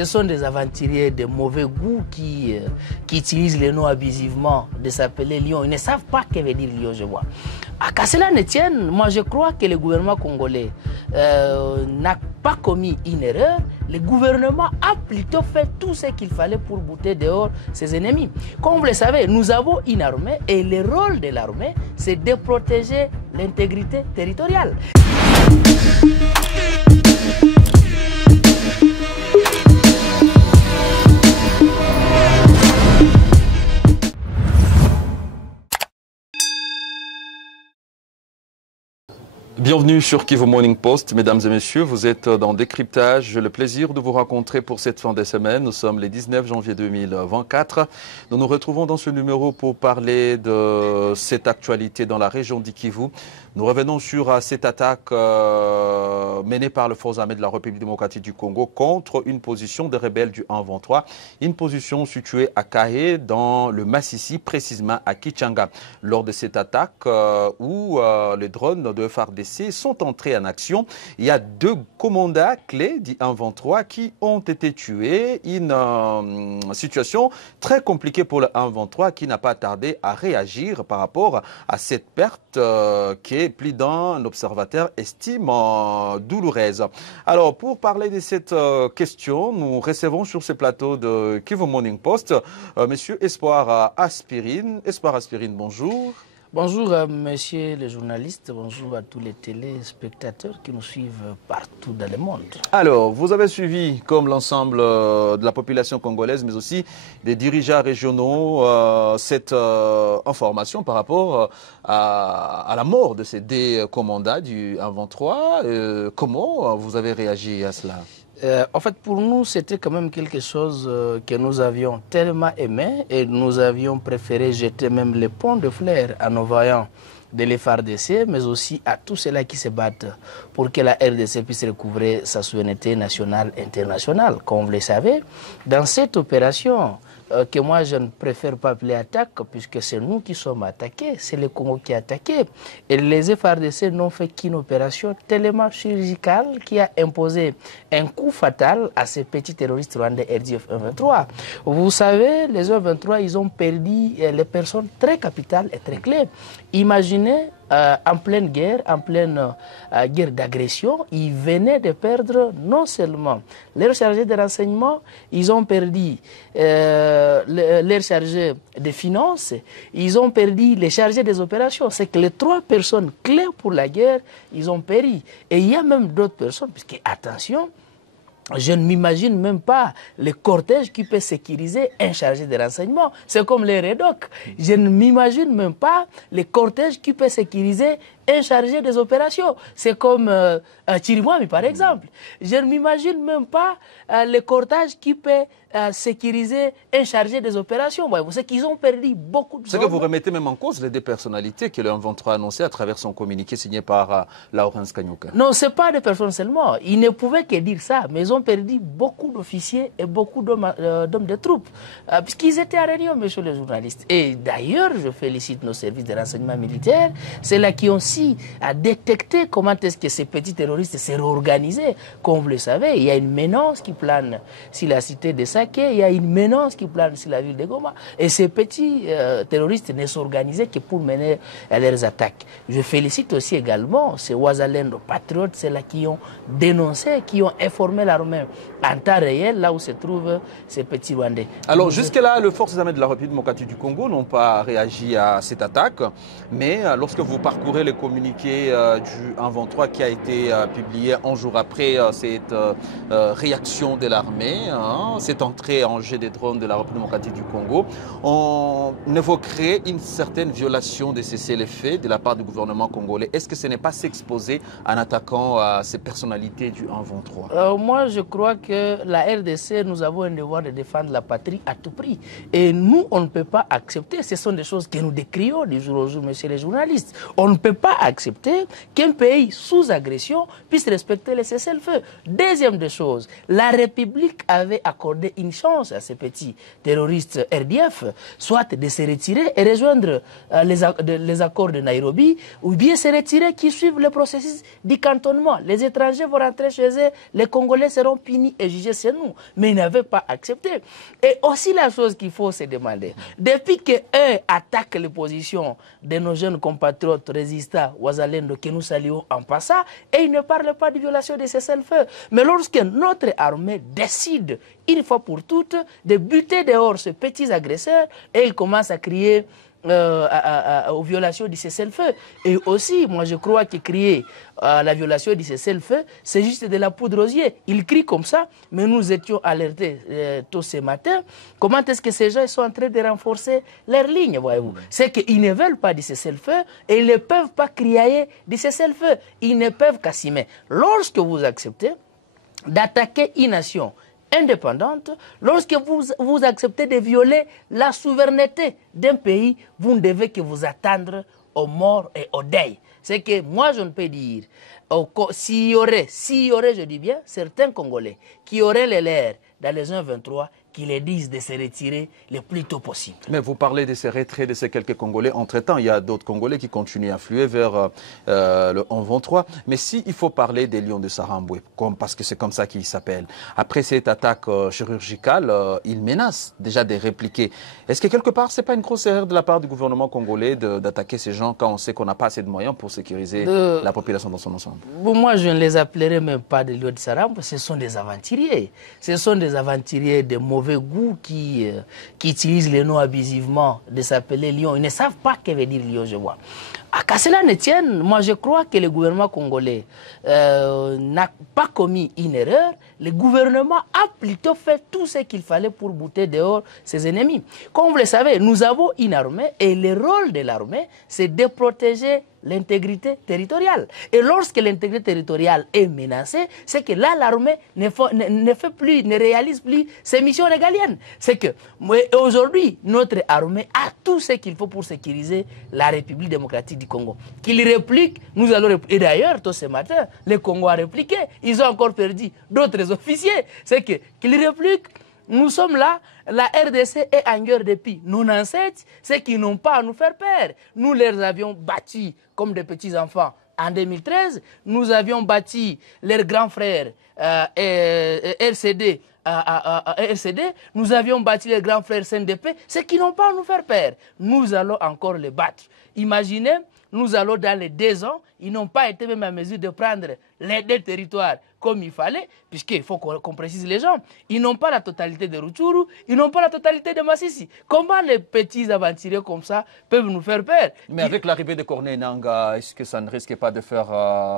Ce sont des aventuriers de mauvais goût qui utilisent les noms abusivement de s'appeler Lion. Ils ne savent pas ce que veut dire Lion, je vois. Qu'à cela ne tienne, moi je crois que le gouvernement congolais n'a pas commis une erreur. Le gouvernement a plutôt fait tout ce qu'il fallait pour bouter dehors ses ennemis. Comme vous le savez, nous avons une armée et le rôle de l'armée, c'est de protéger l'intégrité territoriale. Bienvenue sur Kivu Morning Post, mesdames et messieurs, vous êtes dans Décryptage. J'ai le plaisir de vous rencontrer pour cette fin de semaine. Nous sommes le 19 janvier 2024. Nous nous retrouvons dans ce numéro pour parler de cette actualité dans la région d'Kivu. Nous revenons sur cette attaque menée par les forces armées de la République démocratique du Congo contre une position des rebelles du 1-23, une position située à Kahé dans le Massissi, précisément à Kichanga. Lors de cette attaque où les drones de FARDC sont entrés en action, il y a deux commandants clés du 1-23 qui ont été tués. Une situation très compliquée pour le 1-23 qui n'a pas tardé à réagir par rapport à cette perte qui est plus d'un observateur estime douloureuse. Alors, pour parler de cette question, nous recevons sur ce plateau de Kivu Morning Post Monsieur Espoir Aspirine. Espoir Aspirine, bonjour. Bonjour messieurs les journalistes, bonjour à tous les téléspectateurs qui nous suivent partout dans le monde. Alors, vous avez suivi, comme l'ensemble de la population congolaise, mais aussi des dirigeants régionaux, cette information par rapport à la mort de ces deux commandants du 1-23. Comment vous avez réagi à cela ? En fait, pour nous, c'était quand même quelque chose que nous avions tellement aimé et nous avions préféré jeter même les ponts de fleurs à nos voyants de l'FARDC, mais aussi à tous ceux-là qui se battent pour que la RDC puisse recouvrer sa souveraineté nationale et internationale. Comme vous le savez, dans cette opération, que moi je ne préfère pas appeler attaque, puisque c'est nous qui sommes attaqués, c'est le Congo qui est attaqué. Et les FARDC n'ont fait qu'une opération tellement chirurgicale qui a imposé un coup fatal à ces petits terroristes rwandais RDF 1-23. Vous savez, les 1-23, ils ont perdu les personnes très capitales et très clés. Imaginez, en pleine guerre, en pleine guerre d'agression, ils venaient de perdre non seulement leur chargé de renseignement, ils ont perdu leur chargé de finances, ils ont perdu les chargés des opérations. C'est que les trois personnes clés pour la guerre, ils ont péri. Et il y a même d'autres personnes, puisque, attention, je ne m'imagine même pas le cortège qui peut sécuriser un chargé de renseignement. C'est comme les REDOC. Je ne m'imagine même pas le cortège qui peut sécuriser un chargé des opérations. C'est comme Chirimwami, par exemple. Je ne m'imagine même pas le cortège qui peut sécuriser un chargé des opérations. Vous savez qu'ils ont perdu beaucoup de... C'est que vous remettez même en cause les deux personnalités que le 1-23 a annoncé à travers son communiqué signé par Laurence Kanyuka. Non, ce n'est pas des personnes seulement. Ils ne pouvaient que dire ça, mais ils ont perdu beaucoup d'officiers et beaucoup d'hommes de troupes, puisqu'ils étaient à réunion, messieurs les journalistes. Et d'ailleurs, je félicite nos services de renseignement militaire, c'est là qui ont aussi détecté comment est-ce que ces petits terroristes s'est réorganisés. Comme vous le savez, il y a une menace qui plane sur la cité de Saké, il y a une menace qui plane sur la ville de Goma. Et ces petits terroristes ne s'organisaient que pour mener leurs attaques. Je félicite aussi également ces Ouazalendo patriotes, c'est là qui ont dénoncé, qui ont informé l'armée en temps réel, là où se trouvent ces petits Rwandais. Alors jusque-là, les forces armées de la République démocratique du Congo n'ont pas réagi à cette attaque, mais lorsque vous parcourez le communiqué du 1-23 qui a été publié un jour après cette réaction de l'armée, cette entrée en jeu des drones de la République démocratique du Congo, on évoquerait une certaine violation de cessez-le-feu de la part du gouvernement congolais. Est-ce que ce n'est pas s'exposer en attaquant ces personnalités du 1-23 ? Moi, je crois que la RDC, nous avons un devoir de défendre la patrie à tout prix. Et nous, on ne peut pas accepter. Ce sont des choses que nous décrions du jour au jour, messieurs les journalistes. On ne peut pas pas accepter qu'un pays sous agression puisse respecter les cessez-le-feu. Deuxième des choses, la République avait accordé une chance à ces petits terroristes RDF, soit de se retirer et rejoindre les accords de Nairobi, ou bien se retirer qui suivent le processus du cantonnement. Les étrangers vont rentrer chez eux, les Congolais seront punis et jugés chez nous. Mais ils n'avaient pas accepté. Et aussi la chose qu'il faut se demander, depuis qu'eux attaquent les positions de nos jeunes compatriotes résistants, Ouazalendo, que nous saluons en passant, et ils ne parlent pas de violation de cessez-le-feu. Mais lorsque notre armée décide, une fois pour toutes, de buter dehors ces petits agresseurs, et ils commencent à crier aux violations du cessez-le-feu. Et aussi, moi je crois que crier la violation du cessez-le-feu, c'est juste de la poudre aux yeux. Ils crient comme ça, mais nous étions alertés tôt ce matin. Comment est-ce que ces gens sont en train de renforcer leurs lignes, voyez-vous? C'est qu'ils ne veulent pas du cessez-le-feu et ils ne peuvent pas crier du cessez-le-feu. Ils ne peuvent qu'assumer. Lorsque vous acceptez d'attaquer une nation indépendante, lorsque vous acceptez de violer la souveraineté d'un pays, vous ne devez que vous attendre aux morts et au deuil. C'est que moi, je ne peux dire, s'il y aurait, je dis bien, certains Congolais qui auraient les lèvres dans les 1-23, qui les disent de se retirer le plus tôt possible. Mais vous parlez de ces retraits de ces quelques Congolais. Entre-temps, il y a d'autres Congolais qui continuent à affluer vers le 1-23. Mais s'il faut parler des Lions de Saramboué, parce que c'est comme ça qu'ils s'appellent, après cette attaque chirurgicale, ils menacent déjà de répliquer. Est-ce que quelque part, ce n'est pas une grosse erreur de la part du gouvernement congolais d'attaquer ces gens quand on sait qu'on n'a pas assez de moyens pour sécuriser la population dans son ensemble? Moi, je ne les appellerai même pas des Lions de Saramboué. Ce sont des aventuriers. Ce sont des aventuriers de mauvais goût qui utilisent les noms abusivement de s'appeler Lion. Ils ne savent pas ce que veut dire Lion, je vois. Qu'à cela ne tienne, moi je crois que le gouvernement congolais n'a pas commis une erreur. Le gouvernement a plutôt fait tout ce qu'il fallait pour bouter dehors ses ennemis. Comme vous le savez, nous avons une armée et le rôle de l'armée, c'est de protéger l'intégrité territoriale. Et lorsque l'intégrité territoriale est menacée, c'est que là, l'armée ne réalise plus ses missions régaliennes. C'est que aujourd'hui, notre armée a tout ce qu'il faut pour sécuriser la République démocratique du Congo. Qu'il réplique, nous allons répliquer. Et d'ailleurs, tout ce matin, le Congo a répliqué. Ils ont encore perdu d'autres officiers. C'est que qu'ils répliquent. Nous sommes là, la RDC est en guerre depuis nos ancêtres, c'est qu'ils n'ont pas à nous faire peur. Nous les avions battus comme des petits-enfants en 2013. Nous avions battu leurs grands frères RCD. Nous avions battu les grands frères CNDP, c'est qu'ils n'ont pas à nous faire peur. Nous allons encore les battre. Imaginez, nous allons dans les 2 ans, ils n'ont pas été même à mesure de prendre les 2 territoires comme il fallait, puisqu'il faut qu'on précise les gens. Ils n'ont pas la totalité de Rutshuru, ils n'ont pas la totalité de Massissi. Comment les petits aventuriers comme ça peuvent nous faire peur? Mais avec l'arrivée de Corneille Nangaa, est-ce que ça ne risque pas de faire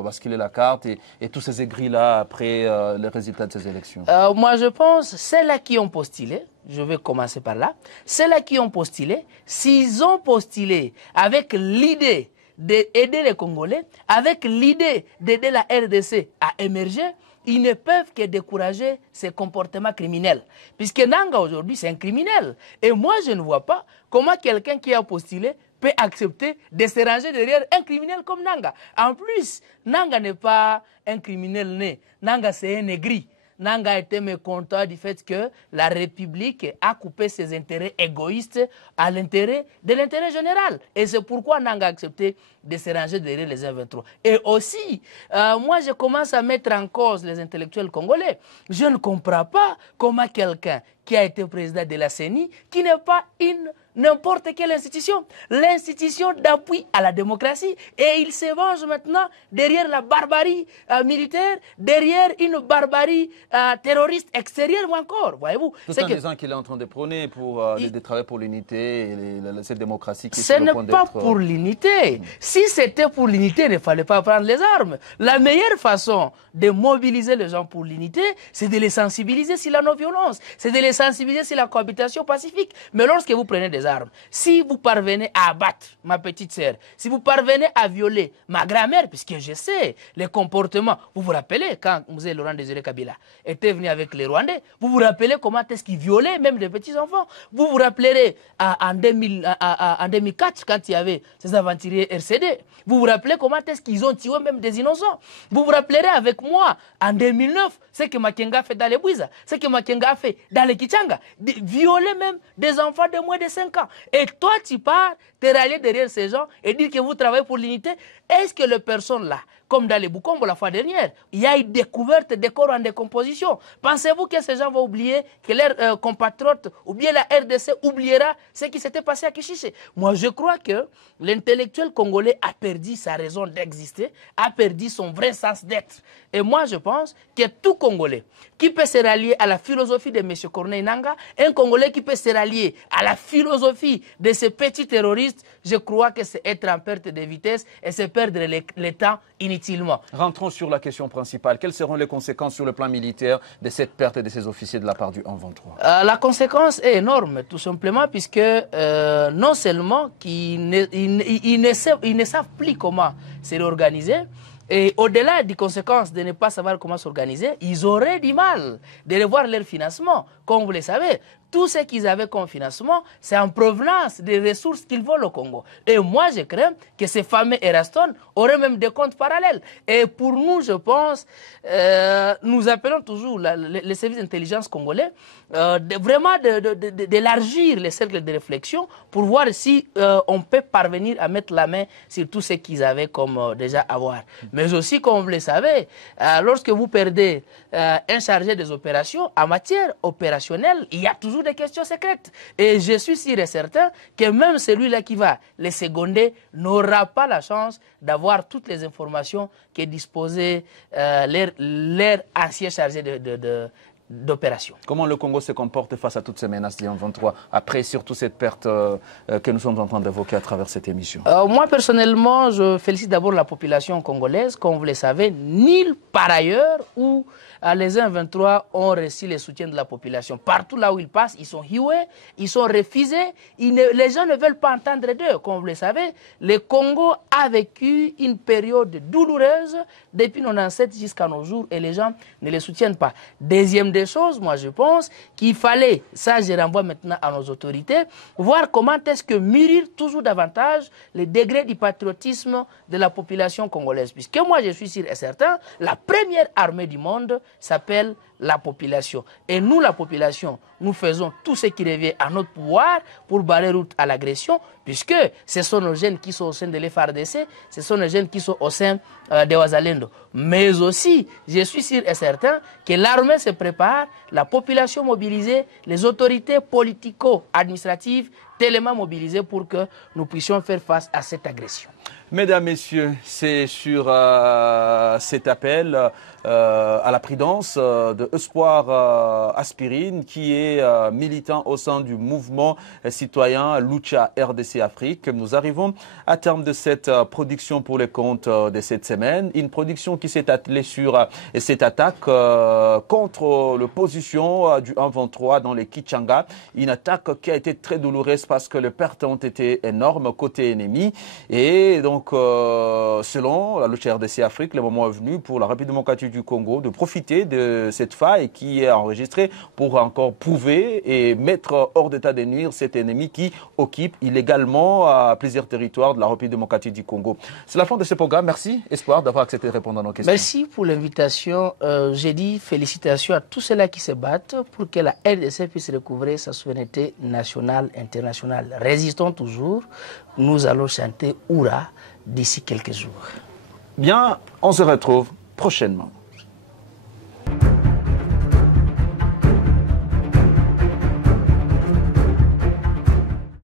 basculer la carte et tous ces aigris-là après les résultats de ces élections? Moi, je pense, ceux-là qui ont postulé, je vais commencer par là, ceux-là qui ont postulé, s'ils ont postulé avec l'idée d'aider les Congolais, avec l'idée d'aider la RDC à émerger, ils ne peuvent que décourager ces comportements criminels. Puisque Nangaa aujourd'hui, c'est un criminel. Et moi, je ne vois pas comment quelqu'un qui a postulé peut accepter de se ranger derrière un criminel comme Nangaa. En plus, Nangaa n'est pas un criminel né. Nangaa, c'est un aigri. Nangaa était mécontent du fait que la République a coupé ses intérêts égoïstes à l'intérêt de l'intérêt général. Et c'est pourquoi Nangaa a accepté de se ranger derrière les 1-23. Et aussi, moi je commence à mettre en cause les intellectuels congolais. Je ne comprends pas comment quelqu'un qui a été président de la CENI, qui n'est pas n'importe quelle institution, l'institution d'appui à la démocratie, et il se venge maintenant derrière la barbarie militaire, derrière une barbarie terroriste extérieure ou encore, voyez-vous. Tout en disant qu'il est en train de prôner pour de travailler pour l'unité et cette démocratie qui ce n'est pas pour l'unité. Si c'était pour l'unité, il ne fallait pas prendre les armes. La meilleure façon de mobiliser les gens pour l'unité, c'est de les sensibiliser sur la non-violence, c'est de les sensibiliser sur la cohabitation pacifique. Mais lorsque vous prenez des armes, si vous parvenez à abattre ma petite sœur, si vous parvenez à violer ma grand-mère, puisque je sais les comportements, vous vous rappelez quand Mzee Laurent Désiré Kabila était venu avec les Rwandais, vous vous rappelez comment est-ce qu'il violait même des petits-enfants. Vous vous rappellerez en 2004 quand il y avait ces aventuriers RCD. Vous vous rappelez comment est-ce qu'ils ont tué même des innocents. Vous vous rappellerez avec moi en 2009 ce que Makenga a fait dans les Bouiza, ce que Makenga a fait dans les Kichanga, violer même des enfants de moins de 5 ans. Et toi tu pars te rallier derrière ces gens et dire que vous travaillez pour l'unité. Est-ce que les personnes là, comme dans les Bukombo la fois dernière, il y a une découverte des corps en décomposition? Pensez-vous que ces gens vont oublier, que leurs compatriotes ou bien la RDC oubliera ce qui s'était passé à Kichiché? Moi je crois que l'intellectuel congolais a perdu sa raison d'exister, a perdu son vrai sens d'être. Et moi je pense que tout Congolais qui peut se rallier à la philosophie de M. Corneille Nangaa, un Congolais qui peut se rallier à la philosophie de ces petits terroristes, je crois que c'est être en perte de vitesse et c'est perdre le temps inutilement. Rentrons sur la question principale. Quelles seront les conséquences sur le plan militaire de cette perte de ces officiers de la part du 1-23? La conséquence est énorme, tout simplement, puisque non seulement ils ne savent plus comment se réorganiser, et au-delà des conséquences de ne pas savoir comment s'organiser, ils auraient du mal de revoir leur financement. Comme vous le savez, tout ce qu'ils avaient comme financement, c'est en provenance des ressources qu'ils volent au Congo. Et moi, je crains que ces fameux Eraston auraient même des comptes parallèles. Et pour nous, je pense, nous appelons toujours les services d'intelligence congolais vraiment d'élargir les cercles de réflexion pour voir si on peut parvenir à mettre la main sur tout ce qu'ils avaient comme déjà à voir. Mais aussi, comme vous le savez, lorsque vous perdez un chargé des opérations, en matière opérationnelle, il y a toujours des questions secrètes. Et je suis sûr et certain que même celui-là qui va les seconder n'aura pas la chance d'avoir toutes les informations que disposait leur ancien chargé d'opération. Comment le Congo se comporte face à toutes ces menaces du 1-23, après surtout cette perte que nous sommes en train d'évoquer à travers cette émission? Moi, personnellement, je félicite d'abord la population congolaise. Comme vous le savez, nulle part ailleurs où les 1-23 ont reçu le soutien de la population. Partout là où ils passent, ils sont hués, ils sont refusés. Les gens ne veulent pas entendre d'eux. Comme vous le savez, le Congo a vécu une période douloureuse depuis 97 jusqu'à nos jours et les gens ne les soutiennent pas. Deuxième des choses, moi je pense qu'il fallait, ça je renvoie maintenant à nos autorités, voir comment est-ce que mûrir toujours davantage le degré du patriotisme de la population congolaise. Puisque moi je suis sûr et certain, la première armée du monde s'appelle la population. Et nous, la population, nous faisons tout ce qui revient à notre pouvoir pour barrer route à l'agression, puisque ce sont nos jeunes qui sont au sein de l'FARDC, ce sont nos jeunes qui sont au sein de Wazalendo. Mais aussi, je suis sûr et certain que l'armée se prépare, la population mobilisée, les autorités politico-administratives tellement mobilisées pour que nous puissions faire face à cette agression. Mesdames, Messieurs, c'est sur cet appel à la prudence de Espoir Aspirine, qui est militant au sein du mouvement citoyen Lucha RDC Afrique. Nous arrivons à terme de cette production pour les comptes de cette semaine. Une production qui s'est attelée sur cette attaque contre l'opposition du 1-23 dans les Kichanga. Une attaque qui a été très douloureuse parce que les pertes ont été énormes côté ennemi. Et donc, selon la Lucha RDC Afrique, le moment est venu pour la République démocratique du Congo de profiter de cette faille qui est enregistrée pour encore prouver et mettre hors d'état de nuire cet ennemi qui occupe illégalement plusieurs territoires de la République démocratique du Congo. C'est la fin de ce programme. Merci, Espoir, d'avoir accepté de répondre à nos questions. Merci pour l'invitation. J'ai dit félicitations à tous ceux-là qui se battent pour que la RDC puisse recouvrer sa souveraineté nationale, internationale. Résistons toujours. Nous allons chanter Oura d'ici quelques jours. Bien, on se retrouve prochainement.